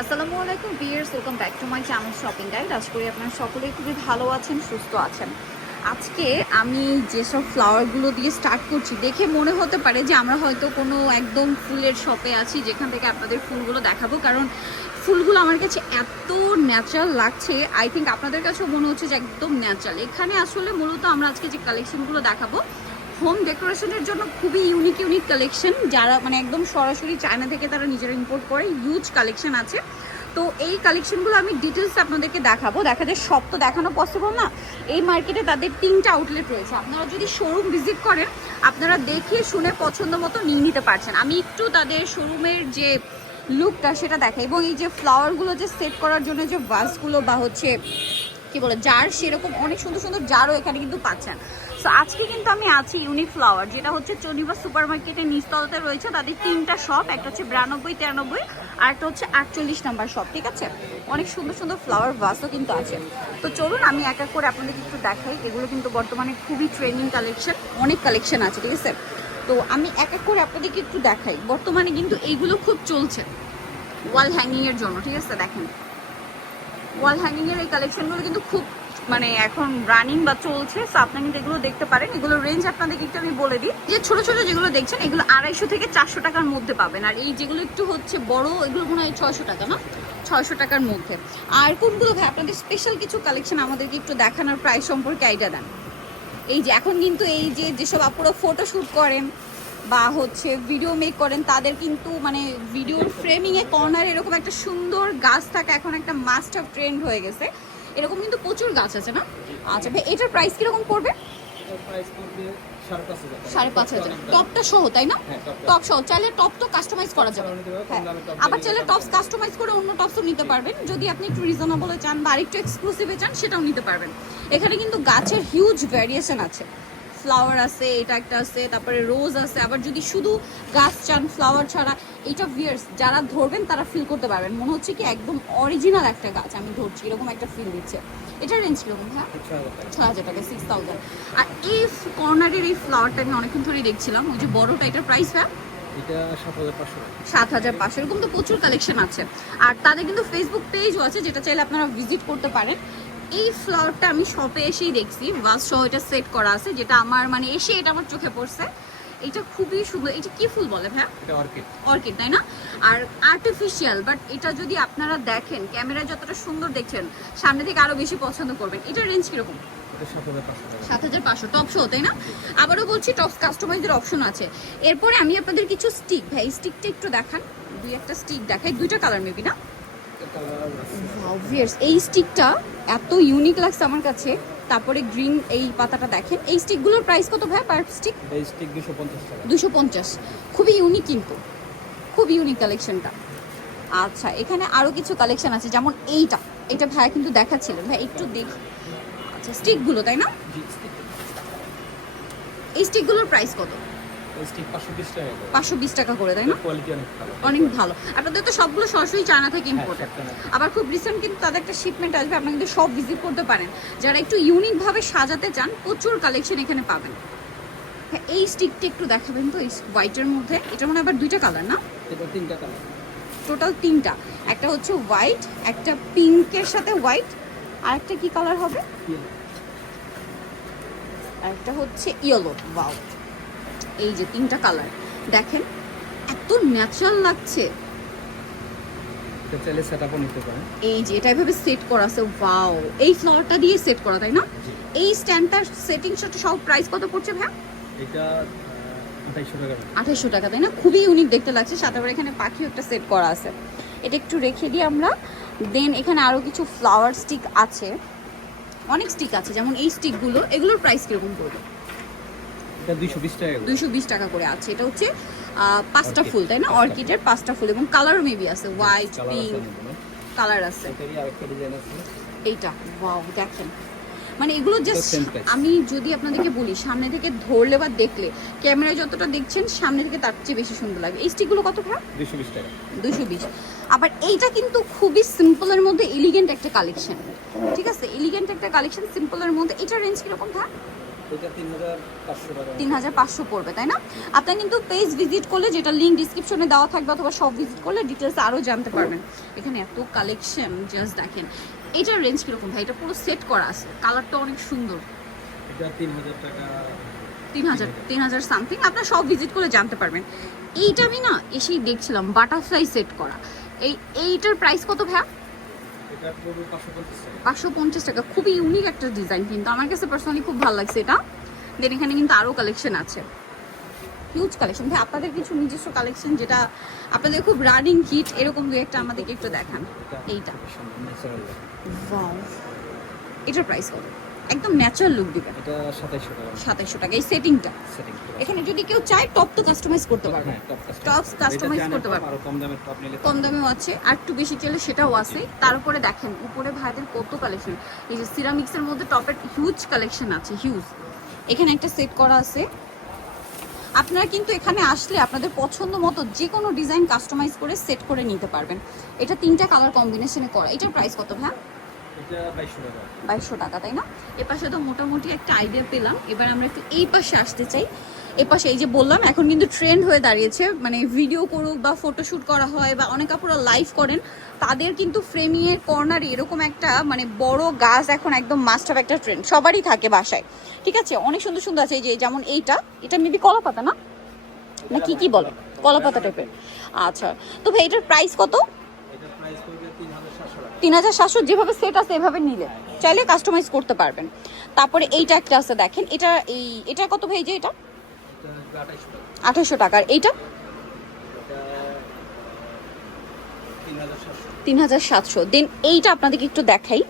আসসালামু আলাইকুম viewers welcome back to my channel shopping guide. আশা করি আপনারা সকলেই খুবই ভালো আছেন, সুস্থ আছেন। আজকে আমি যেসব ফ্লাওয়ারগুলো দিয়ে স্টার্ট করছি, দেখে মনে হতে পারে যে আমরা হয়তো কোনো একদম ফুলের শপে আছি, যেখান থেকে আপনাদের ফুলগুলো দেখাবো। কারণ ফুলগুলো আমার কাছে এত ন্যাচারাল লাগছে আই থিঙ্ক আপনাদের কাছেও মনে হচ্ছে যে একদম ন্যাচারাল এখানে আসলে মূলত আমরা আজকে যে কালেকশনগুলো দেখাবো হোম ডেকোরেশনের জন্য খুবই ইউনিক ইউনিক কালেকশন যারা মানে একদম সরাসরি চায়না থেকে তারা নিজেরা ইম্পোর্ট করে হিউজ কালেকশন আছে। তো এই কালেকশনগুলো আমি ডিটেলস আপনাদেরকে দেখাবো। দেখা যায় সব তো দেখানো পসিবল না? এই মার্কেটে তাদের তিনটা আউটলেট রয়েছে। আপনারা যদি শোরুম ভিজিট করেন, আপনারা দেখে শুনে পছন্দ মতো নিয়ে নিতে পারছেন। আমি একটু তাদের শোরুমের যে লুকটা সেটা দেখাই। এবং এই যে ফ্লাওয়ারগুলো যে সেট করার জন্য যে ভাসগুলো বা হচ্ছে, কি বলে জার সেরকম অনেক সুন্দর সুন্দর জারও এখানে কিন্তু পাচ্ছেন। সো আজকে কিন্তু আমি আছি ইউনিক ফ্লাওয়ার যেটা হচ্ছে চনিবা সুপার মার্কেটের নিচতলাতে রয়েছে। তাদের তিনটা শপ একটা হচ্ছে বিরানব্বই, তিরানব্বই, আর একটা হচ্ছে আটচল্লিশ নাম্বার শপ ঠিক আছে? অনেক সুন্দর সুন্দর ফ্লাওয়ার ভাসও কিন্তু আছে। তো চলুন, আমি এক এক করে আপনাদেরকে একটু দেখাই। এগুলো কিন্তু বর্তমানে খুবই ট্রেন্ডিং কালেকশন অনেক কালেকশন আছে, ঠিক আছে? তো আমি এক এক করে আপনাদেরকে একটু দেখাই। বর্তমানে কিন্তু এইগুলো খুব চলছে ওয়াল হ্যাঙ্গিংয়ের জন্য, ঠিক আছে? দেখেন। ওয়াল হ্যাঙ্গিংয়ের এই কালেকশনগুলো কিন্তু খুব মানে এখন রানিং বা চলছে সো আপনারা কিন্তু এগুলো দেখতে পারেন। এগুলো রেঞ্জ আপনাদেরকে একটু আমি বলে দিই। যে ছোট ছোট যেগুলো দেখছেন, এগুলো আড়াইশো থেকে চারশো টাকার মধ্যে পাবেন। আর এই যেগুলো একটু হচ্ছে বড়, এগুলো মনে হয় ছয়শো টাকা না? ছয়শো টাকার মধ্যে। আর কোনগুলো ভাই? আপনাদের স্পেশাল কিছু কালেকশন আমাদেরকে একটু দেখানোর প্রাইস সম্পর্কে আইডিয়া দেন। এই যে এখন কিন্তু এই যে যেসব আপুরা ফটো শ্যুট করেন বা হচ্ছে ভিডিও মেক করেন, তাদের কিন্তু মানে ভিডিও ফ্রেমিং এ কর্নার এরকম একটা সুন্দর গাছ থাকা এখন একটা মাস্ট অফ ট্রেন্ড হয়ে গেছে। এরকম কিন্তু প্রচুর গাছ আছে না? আচ্ছা ভাই এটার প্রাইস কীরকম পড়বে? সাড়ে পাঁচ হাজার টপটা সহ তাই না? হ্যাঁ, টপ সহ। চাইলে টপ তো কাস্টমাইজ করা যাবে। হ্যাঁ। আবার চাইলে টপস কাস্টমাইজ করে অন্য টপসও নিতে পারবেন। যদি আপনি একটু রিজনেবলে চান বা আরেকটু এক্সক্লুসিভে চান সেটাও নিতে পারবেন। এখানে কিন্তু গাছের হিউজ ভ্যারিয়েশন আছে। ফ্লাওয়ার আছে এটা একটা আছে তারপরে রোজ আছে। আবার যদি শুধু গাছ চান ফ্লাওয়ার ছাড়া এটা ভিয়ার্স যারা ধরবেন তারা ফিল করতে পারবেন। মনে হচ্ছে কি একদম অরিজিনাল একটা গাছ আমি ধরছি এরকম একটা ফিল দিচ্ছে। এটা রেঞ্জ কীরকম হ্যাঁ ছ হাজার টাকা। সিক্স থাউজেন্ড আর এই কর্নারের এই ফ্লাওয়ারটা আমি অনেকক্ষণ ধরেই দেখছিলাম ওই যে বড়টা এটার প্রাইস ভ্যাপ সাত হাজার পাঁচশো এরকম তো প্রচুর কালেকশন আছে। আর তাদের কিন্তু ফেসবুক পেজও আছে যেটা চাইলে আপনারা ভিজিট করতে পারেন। এই ফ্লাওয়ারটা আমি শপে এসেই দেখছি বাস সহ এটা সেট করা আছে যেটা আমার মানে এসে এটা আমার চোখে পড়ছে। এটা খুবই সুন্দর। এটা কি ফুল বলে এটা অর্কিড। অর্কিড তাই না? আর আর্টিফিশিয়াল বাট এটা যদি আপনারা দেখেন ক্যামেরায় যতটা সুন্দর দেখছেন সামনে থেকে আরও বেশি পছন্দ করবেন। এটার রেঞ্জ কীরকম? এটা সাত হাজার পাঁচশো টপ শো তাই না? আবারও বলছি টপস কাস্টমাইজের অপশন আছে। এরপরে আমি আপনাদের কিছু স্টিক ভাই স্টিকটা একটু দেখান। দুই একটা স্টিক দেখাই। দুইটা কালার মেবি না? এটা এই স্টিকটা এত ইউনিক লাগছে আমার কাছে। তারপরে গ্রিন এই পাতাটা দেখেন। এই স্টিকগুলোর প্রাইস কত ভাই পার স্টিক এটা স্টিক দুশো পঞ্চাশ টাকা। দুশো পঞ্চাশ। খুবই ইউনিক কিন্তু। খুব ইউনিক কালেকশনটা আচ্ছা এখানে আরও কিছু কালেকশন আছে যেমন এইটা। এটা ভাইয়া কিন্তু দেখাচ্ছিলেন ভাই একটু দেখি আচ্ছা স্টিকগুলো তাই না? এই স্টিকগুলোর প্রাইস কত? পাঁচশো বিশ টাকা করে। তাই না? অনেক ভালো। আপনাদের তো সবগুলো সরাসরি চায়না থেকে হ্যাঁ, ইম্পোর্টেড আবার খুব রিসেন্ট কিন্তু তাদের একটা শিপমেন্ট আসবে আপনারা কিন্তু সব ভিজিট করতে পারেন। যারা একটু ইউনিক ভাবে সাজাতে চান প্রচুর কালেকশন এখানে পাবেন। হ্যাঁ এই স্টিকটা একটু দেখাবেন তো এই হোয়াইটের মধ্যে। এটা মনে হয় আবার দুইটা কালার না? তিনটা কালার টোটাল তিনটা। একটা হচ্ছে হোয়াইট একটা পিঙ্কের সাথে হোয়াইট আর একটা কি কালার হবে? আর একটা হচ্ছে ইয়েলো ওয়াও এই যে তিনটা কালার দেখেন এত ন্যাচারাল লাগছে। চাইলে সেট নিতে পারেন। এই যে এটা এভাবে সেট করা আছে ওয়াও এই ফ্লাওয়ারটা দিয়ে সেট করা তাই না? এই স্ট্যান্ডটার সেটিং শট সব প্রাইস কত পড়ছে ভাই এটা আঠাইশশো টাকা। তাই না? খুবই ইউনিক দেখতে লাগছে সাথে আবার এখানে পাখিও একটা সেট করা আছে। এটা একটু রেখে দিই আমরা। দেন এখানে আরও কিছু ফ্লাওয়ার স্টিক আছে। অনেক স্টিক আছে যেমন এই স্টিকগুলো এগুলোর প্রাইস কীরকম পড়বে? দুইশো বিশ টাকা করে। আছে। এটা হচ্ছে পাঁচটা ফুল তাই না? অর্কিডের পাঁচটা ফুল এবং কালারও মেবি আছে। হোয়াইট পিঙ্ক কালার আছে। এইটা ওয়াও দেখেন। মানে এগুলো জাস্ট আমি যদি আপনাদেরকে বলি সামনে থেকে ধরলে বা দেখলে ক্যামেরায় যতটা দেখছেন সামনে থেকে তার চেয়ে বেশি সুন্দর লাগবে এই স্টিকগুলো কত ভাড়া দুইশো বিশ টাকা। দুশো বিশ। আবার এইটা কিন্তু খুবই সিম্পলের মধ্যে এলিগেন্ট একটা কালেকশন ঠিক আছে? এলিগেন্ট একটা কালেকশন সিম্পলের মধ্যে। এটা রেঞ্জ কীরকম এটা তিন হাজার পাঁচশো পড়বে তাই না? আপনার কিন্তু পেজ ভিজিট করলে যেটা লিঙ্ক ডিসক্রিপশনে দেওয়া থাকবে অথবা সব ভিজিট করলে ডিটেলস আরও জানতে পারবেন। এখানে এত কালেকশন জাস্ট দেখেন। এটার রেঞ্জ কীরকম ভাই? এটা পুরো সেট করা আছে। কালারটা অনেক সুন্দর। এটা তিন হাজার টাকা। তিন হাজার তিন হাজার সামথিং আপনার সব ভিজিট করে জানতে পারবেন। এইটা আমি না এসেই দেখছিলাম বাটারফ্লাই সেট করা। এই এইটার প্রাইস কত ভাইয়া? পাঁচশো পঞ্চাশ টাকা। খুবই ইউনিক একটা ডিজাইন কিন্তু। আমার কাছে পার্সোনালি খুব ভালো লাগছে এটা। দেন এখানে কিন্তু আরও কালেকশন আছে। হিউজ কালেকশন ভাই আপনাদের কিছু নিজস্ব কালেকশন যেটা আপনাদের খুব রানিং হিট এরকম দু একটা আমাদেরকে একটু দেখান। এইটা। এটার প্রাইস কত? একদম ন্যাচারাল লুক দিবেন। এটা সাতাইশশো টাকা। সাতাইশশো টাকা এই সেটিংটা সেটিং এখানে যদি কেউ চায় টপ তো কাস্টমাইজ করতে পারবে। হ্যাঁ টপ customize করতে পারবে। আরও কম দামের টপ নিলে কম দামেও আছে আর একটু বেশি চাইলে সেটাও আছে। তার উপরে দেখেন উপরে ভাইদের কত কালেকশন এই যে সিরামিক্সের মধ্যে টপের হিউজ কালেকশন আছে হিউজ এখানে একটা সেট করা আছে। আপনারা কিন্তু এখানে আসলে আপনাদের পছন্দ মতো যে কোনো ডিজাইন কাস্টমাইজ করে সেট করে নিতে পারবেন। এটা তিনটা কালার কম্বিনেশনে করা। এটার প্রাইস কত ভাই বাইশশো টাকা। তাই না? এ পাশে তো মোটামুটি একটা আইডিয়া পেলাম। এবার আমরা একটু এই পাশে আসতে চাই। এ পাশে এই যে বললাম, এখন কিন্তু ট্রেন্ড হয়ে দাঁড়িয়েছে। মানে ভিডিও করুক বা ফটোশ্যুট করা হয় বা অনেক আপুরা লাইভ করেন, তাদের কিন্তু ফ্রেমিংয়ের কর্নারে এরকম একটা মানে বড় গাছ এখন একদম মাস্ট অফ একটা ট্রেন্ড সবারই থাকে বাসায়। ঠিক আছে? অনেক সুন্দর সুন্দর আছে। এই যে যেমন এইটা, এটা মেবি কলা পাতা, না? না, কি কি বলে? কলা পাতা টাইপের আচ্ছা। তো ভাই, এটার প্রাইস কত এটা প্রাইস পড়বে তিন হাজার সাতশো টাকা তিন হাজার সাতশো যেভাবে সেট আছে এভাবে নিলে। চাইলে কাস্টমাইজ করতে পারবেন। তারপরে এইটা একটা আছে দেখেন, এটা এই, এটা কত ভাই যে এটা? আঠাশশো টাকার। এইটা? তিন হাজার সাতশো। তিন দেন এইটা আপনাদেরকে একটু দেখাই।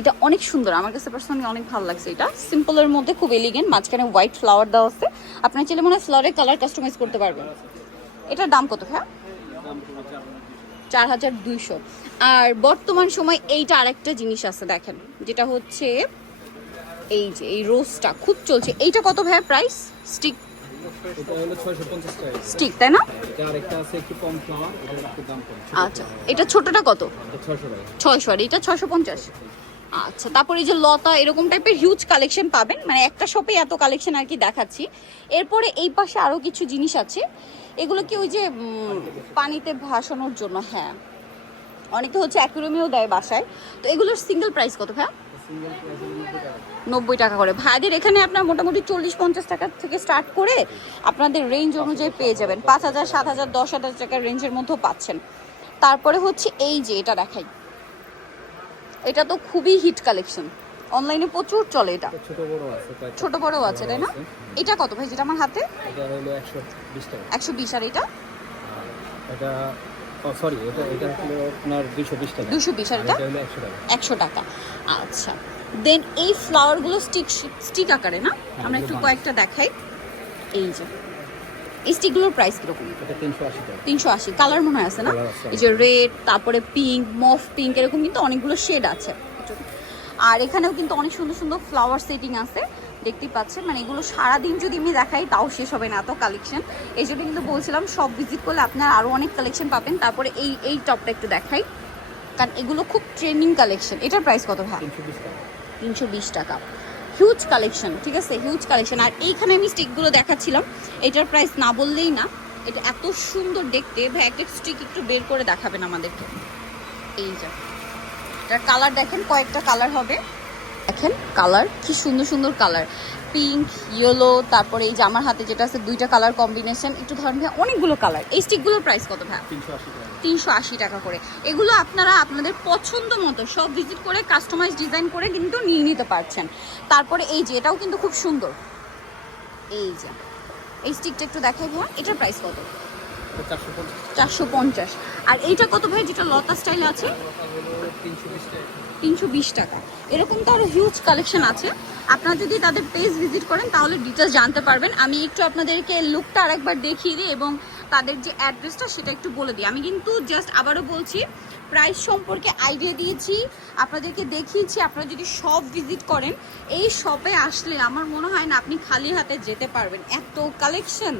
এটা অনেক সুন্দর। আমার কাছে পার্সোনালি অনেক ভালো লাগছে এটা। সিম্পলের মধ্যে খুব এলিগেন্ট মাঝখানে হোয়াইট ফ্লাওয়ার দেওয়া আছে। আপনার ছেলে মনে হয় ফ্লাওয়ারের কালার কাস্টমাইজ করতে পারবেন। এটার দাম কত হ্যাঁ চার হাজার দুইশো। আর বর্তমান সময় এইটা আরেকটা জিনিস আছে দেখেন যেটা হচ্ছে এই যে এই রোজটা খুব চলছে। এইটা কত ভাই প্রাইস স্টিক স্টিক তাই না? আচ্ছা এটা ছোটটা কত? ছয়শো আর এটা ছয়শো পঞ্চাশ। আচ্ছা তারপরে এই যে লতা, এরকম টাইপের হিউজ কালেকশন পাবেন। মানে একটা শপে এত কালেকশন আর কি দেখাচ্ছি। এরপরে এই পাশে আরও কিছু জিনিস আছে। এগুলো কি ওই যে পানিতে ভাসানোর জন্য? হ্যাঁ। অনেকে হচ্ছে অ্যাকুরেমিও দেয় বাসায়। তো এগুলোর সিঙ্গেল প্রাইস কত ভাইয়া? নব্বই টাকা করে। ভাইদের এখানে আপনার মোটামুটি চল্লিশ পঞ্চাশ টাকা থেকে স্টার্ট করে আপনাদের রেঞ্জ অনুযায়ী পেয়ে যাবেন। পাঁচ হাজার, সাত হাজার, দশ হাজার টাকার রেঞ্জের মধ্যেও পাচ্ছেন। তারপরে হচ্ছে এই যে, এটা দেখাই। এটা তো খুবই হিট কালেকশন অনলাইনে প্রচুর চলে এটা। ছোট বড় আছে। ছোট বড়ও আছে তাই না? এটা কত ভাই? যেটা আমার হাতে? এটা হলো একশো বিশ টাকা। একশো বিশ আর এটা? এটা সরি এটা এটা হলো আপনার দুশো বিশ টাকা। দুশো বিশ আর আর এটা হলো একশো টাকা। একশো টাকা। আচ্ছা। দেন এই ফ্লাওয়ারগুলো স্টিক স্টিক আকারে না? আমরা একটু কয়েকটা দেখাই। এই যে। স্টিকগুলোর প্রাইস কীরকম? তিনশো আশি কালার মনে হয় আছে না? এই যে রেড তারপরে পিঙ্ক মফ পিঙ্ক এরকম কিন্তু অনেকগুলো শেড আছে। আর এখানেও কিন্তু অনেক সুন্দর সুন্দর ফ্লাওয়ার সেটিং আছে দেখতেই পাচ্ছেন। মানে এগুলো সারাদিন যদি আমি দেখাই তাও শেষ হবে না এত কালেকশন এই জন্য কিন্তু বলছিলাম সব ভিজিট করলে আপনার আরও অনেক কালেকশন পাবেন। তারপরে এই এই টপটা একটু দেখাই। কারণ এগুলো খুব ট্রেন্ডিং কালেকশন এটার প্রাইস কত ভাই? তিনশো তিনশো বিশ টাকা। হিউজ কালেকশন ঠিক আছে? হিউজ কালেকশন আর এইখানে আমি স্টিকগুলো দেখাচ্ছিলাম। এটার প্রাইস না বললেই না। এটা এত সুন্দর দেখতে। ভাই, একটা স্টিক একটু বের করে দেখাবেন আমাদেরকে। এই যে। এটার কালার দেখেন, কয়েকটা কালার হবে। দেখেন কালার কি সুন্দর সুন্দর কালার পিঙ্ক ইয়েলো তারপরে এই যে আমার হাতে যেটা আছে, দুইটা কালার কম্বিনেশন একটু ধরেন ভাই, অনেকগুলো কালার এই স্টিকগুলোর প্রাইস কত ভাই? তিনশো আশি টাকা। তিনশো আশি টাকা করে। এগুলো আপনারা আপনাদের পছন্দ মতো সব ভিজিট করে কাস্টমাইজ ডিজাইন করে কিন্তু নিয়ে নিতে পারছেন। তারপরে এই যে, এটাও কিন্তু খুব সুন্দর। এই যে, এই স্টিকটা একটু দেখাই ভাই এটার প্রাইস কত? চারশো পঞ্চাশ। আর এইটা কত ভাই, যেটা লতা স্টাইল আছে? তিনশো বিশ টাকা। এরকম তো আরও হিউজ কালেকশন আছে। আপনারা যদি তাদের পেজ ভিজিট করেন, তাহলে ডিটেলস জানতে পারবেন। আমি একটু আপনাদেরকে লুকটা আরেকবার দেখিয়ে দিই এবং তাদের যে অ্যাড্রেসটা সেটা একটু বলে দিই। আমি কিন্তু জাস্ট আবারও বলছি প্রাইস সম্পর্কে আইডিয়া দিয়েছি আপনাদেরকে দেখিয়েছি আপনারা যদি সব ভিজিট করেন এই শপে আসলে আমার মনে হয় না আপনি খালি হাতে যেতে পারবেন। এত কালেকশন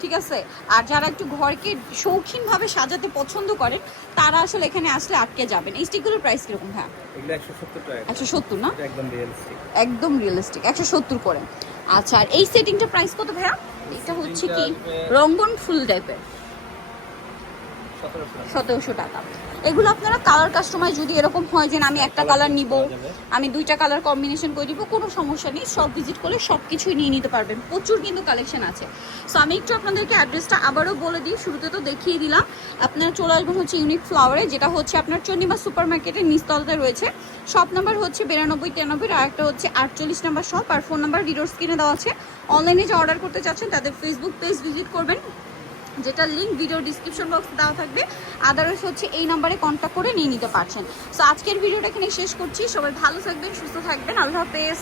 ঠিক আছে? আর যারা একটু ঘরকে শৌখিনভাবে সাজাতে পছন্দ করেন তারা আসলে এখানে আসলে আটকে যাবেন। এই স্টিকগুলোর প্রাইস কীরকম হ্যাঁ একশো সত্তর না? একদম রিয়েলিস্টিক একদম রিয়েলিস্টিক একশো সত্তর করে। আচ্ছা আর এই সেটিংটা প্রাইস কত ভাইয়া? এটা হচ্ছে কি? রঙ্গন ফুল টাইপের সতেরোশো টাকা। এগুলো আপনারা কালার কাস্টমার যদি এরকম হয় যে আমি একটা কালার নিব, আমি দুইটা কালার কম্বিনেশন করে দিব, কোনো সমস্যা নেই, সব ভিজিট করলে সব কিছুই নিয়ে নিতে পারবেন। প্রচুর কিন্তু কালেকশন আছে। সো আমি একটু আপনাদেরকে অ্যাড্রেসটা আবারও বলে দিই, শুরুতে তো দেখিয়ে দিলাম। আপনারা চলে আসবেন হচ্ছে ইউনিক ফ্লাওয়ারে যেটা হচ্ছে আপনার চন্ডিমা সুপার মার্কেটের নিচতলাতে রয়েছে। শপ নাম্বার হচ্ছে বিরানব্বই, তিরানব্বই, আর একটা হচ্ছে আটচল্লিশ নাম্বার শপ আর ফোন নাম্বার ভিডিওর স্ক্রিনে দেওয়া আছে। অনলাইনে যে অর্ডার করতে চাচ্ছেন, তাদের ফেসবুক পেজ ভিজিট করবেন। যেটা লিঙ্ক ভিডিও ডিসক্রিপশন বক্সে দেওয়া থাকবে। আদারওয়াইজ হচ্ছে এই নাম্বারে কন্ট্যাক্ট করে নিয়ে নিতে পারছেন। সো আজকের ভিডিওটা এখানে শেষ করছি। সবাই ভালো থাকবেন, সুস্থ থাকবেন। আল্লাহ হাফেজ।